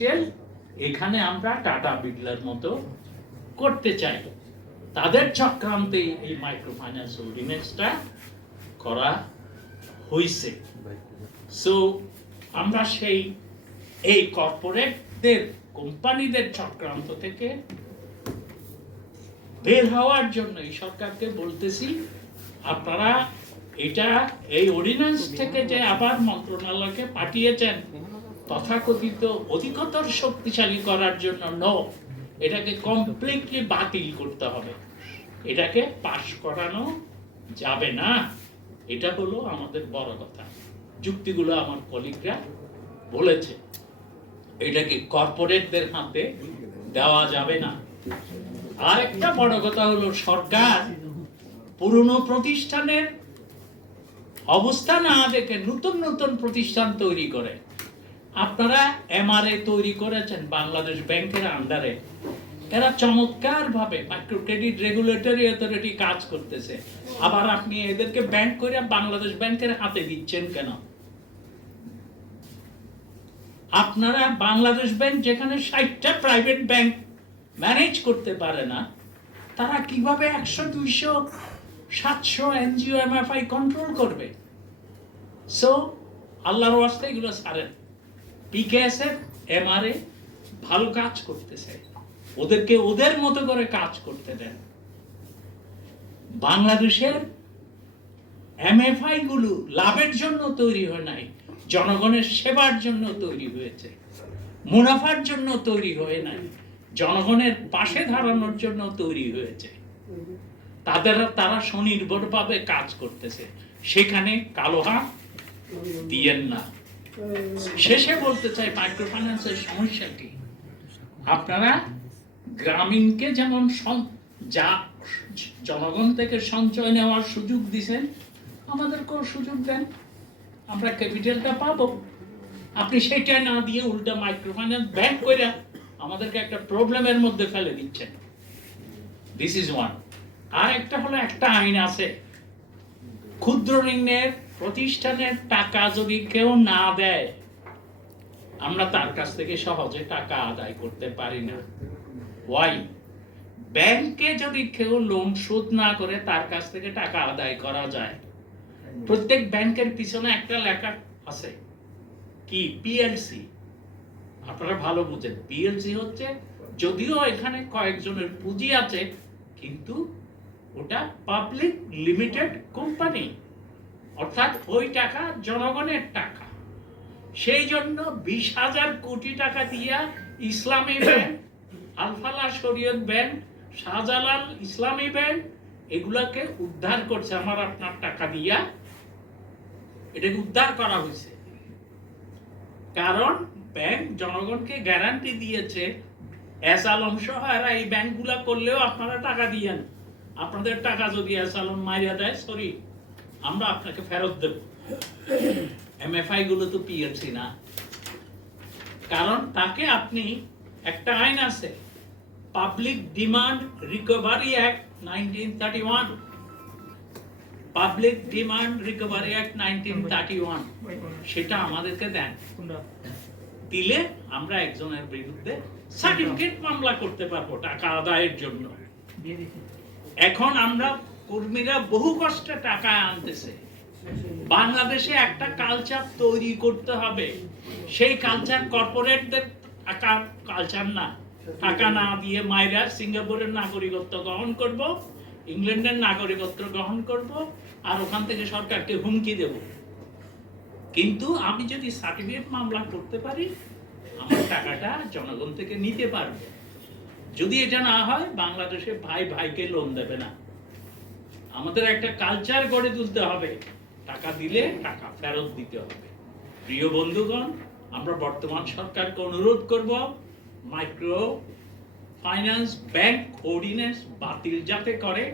এখানে আমরা টাটা বিড়লার মতো করতে চাই, তাদের চক্রান্তে এই মাইক্রো ফাইন্যান্স অর্ডিন্যান্সটা করা হয়েছে। সো আমরা এই কর্পোরেটদের কোম্পানিদের চক্রান্ত থেকে বের হওয়ার জন্য এই সরকারকে বলতেছি, আপনারা এই অর্ডিন্যান্স থেকে যে আবার মন্ত্রণালয়কে পাঠিয়েছেন তথাকথিত অধিকতর শক্তিশালী করার জন্য, এটাকে কমপ্লিটলি বাতিল করতে হবে, এটাকে পাশ করানো যাবে না। এটা হলো আমাদের বড় কথা। যুক্তিগুলো আমার কলিগরা বলেছে, এটাকে কর্পোরেটদের হাতে দেওয়া যাবে না। আর একটা বড় কথা হলো, সরকার পুরনো প্রতিষ্ঠানের অবস্থা না দেখে নতুন নতুন প্রতিষ্ঠান তৈরি করে। আপনারা এমআরএ তৈরি করেছেন বাংলাদেশ ব্যাংকের আন্ডারে, এরা চমৎকার ভাবে মাইক্রো ক্রেডিট রেগুলেটরি অথরিটি কাজ করতেছে, আবার আপনি এদেরকে ব্যাংক করে বাংলাদেশ ব্যাংকের হাতে দিচ্ছেন কেন? আপনারা বাংলাদেশ ব্যাংক যেখানে 60টা প্রাইভেট ব্যাংক ম্যানেজ করতে পারে না, তারা কিভাবে 100, 200, 700 এনজিও এমএফআই কন্ট্রোল করবে? সো আল্লাহর ওয়াস্তে এগুলো ছাড়েন। পিকেএসএফ এমআরএ ভালো কাজ করতেছে, ওদেরকে ওদের মতো করে কাজ করতে দেন। বাংলাদেশের এমএফআই গুলো লাভের জন্য তৈরি হয় নাই, জনগণের সেবার জন্য তৈরি হয়েছে, মুনাফার জন্য তৈরি হয়ে নাই, জনগণের পাশে দাঁড়ানোর জন্য তৈরি হয়েছে। তারা স্বনির্ভরভাবে কাজ করতেছে, সেখানে কালো হাত দিয়েন না। শেষে বলতে চাই, মাইক্রো ফাইন্যান্সের সমস্যা কি? আপনারা গ্রামীণকে যেমন জনগণ থেকে সঞ্চয় নেওয়ার সুযোগ দিছেন, আমাদেরকেও সুযোগ দেন, আমরা ক্যাপিটালটা পাবো। আপনি সেটা না দিয়ে উল্টা মাইক্রো ফাইন্যান্স ব্যাংক করে আমাদেরকে একটা প্রবলেমের মধ্যে ফেলে দিচ্ছেন। This is one. আর একটা হলো, একটা আইন আছে, ক্ষুদ্র ঋণের প্রতিষ্ঠানের টাকা যদি কেউ না দেয়, আমরা তার কাছ থেকে সহজে টাকা আদায় করতে পারি না। ওয়াই? ব্যাংকে যদি কেউ লোন শোধ না করে তার কাছ থেকে টাকা আদায় করা যায়। প্রত্যেক ব্যাংকের পিছনে একটা লেখা আছে, কি? পিএলসি। আপনারা ভালো বুঝেন, পিএলসি হচ্ছে, যদিও এখানে কয়েকজনের পুঁজি আছে, কিন্তু ওটা পাবলিক লিমিটেড কোম্পানি, অর্থাৎ ওই টাকা জনগণের টাকা। সেই জন্য 20,000 কোটি টাকা দিয়া ইসলামী ব্যাংক, আলফালা শরীয়ত ব্যাংক, শাহজালাল ইসলামী ব্যাংক এগুলাকে উদ্ধার করছে আমার আপনার টাকা দিয়া। এটাকে উদ্ধার করা হয়েছে কারণ ব্যাংক জনগণকে গ্যারান্টি দিয়েছে, এস আলম সহ এরা এই ব্যাংকগুলা করলেও আপনারা টাকা দিয়েন, আপনাদের টাকা যদি এস আলম মাইরা দেয়, সরি, আমরা আপনাকে ফেরত দেব। এমএফআই গুলো তো পিএলসি না, কারণ তাকে আপনি, একটা আইন আছে, public demand recovery act 1931, public demand recovery act 1931, সেটা আমাদেরকে দেন, দিলে আমরা একজনের বিরুদ্ধে সার্টিফিকেট মামলা করতে পারবো টাকা আদায়ের জন্য। এখন আমরা কর্মীরা বহু কষ্টে টাকা আনতেছে। বাংলাদেশে একটা কালচার তৈরি করতে হবে, সেই কালচার কর্পোরেটদের কালচার না। টাকা না দিয়ে মাইরা সিঙ্গাপুরের নাগরিকত্ব গ্রহণ করব, ইংল্যান্ডের নাগরিকত্ব গ্রহণ করব, আর ওখান থেকে সরকারকে হুমকি দেব। কিন্তু আমি যদি সার্টিফিকেট মামলা করতে পারি, আমার টাকাটা জনগণ থেকে নিতে পারবো। যদি এটা না হয়, বাংলাদেশে ভাই ভাইকে লোন দেবে না। আমাদের একটা কালচার গড়ে তুলতে হবে, টাকা দিলে টাকা ফেরত দিতে হবে। প্রিয় বন্ধুগণ, আমরা বর্তমান সরকারকে অনুরোধ করব, মাইক্রো ফাইন্যান্স ব্যাংক অর্ডিন্যান্স বাতিল যাতে করে,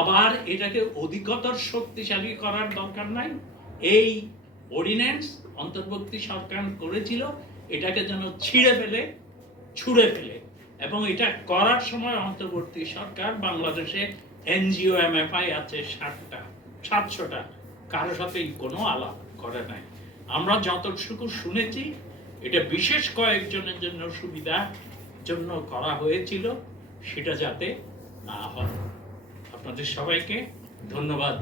আবার এটাকে অধিকতর শক্তিশালী করার দরকার নাই। এই অর্ডিন্যান্স অন্তর্বর্তী সরকার করেছিল, এটাকে যেন ছুঁড়ে ফেলে, এবং এটা করার সময় অন্তর্বর্তী সরকার বাংলাদেশে এনজিও এমএফআই আছে 60টা, 700টা, কারো সাথেই কোনো আলাপ করে নাই। আমরা যতটুকু শুনেছি, এটা বিশেষ কয়েকজনের জন্য সুবিধার জন্য করা হয়েছিল, সেটা যাতে না হয়। আপনাদের সবাইকে ধন্যবাদ।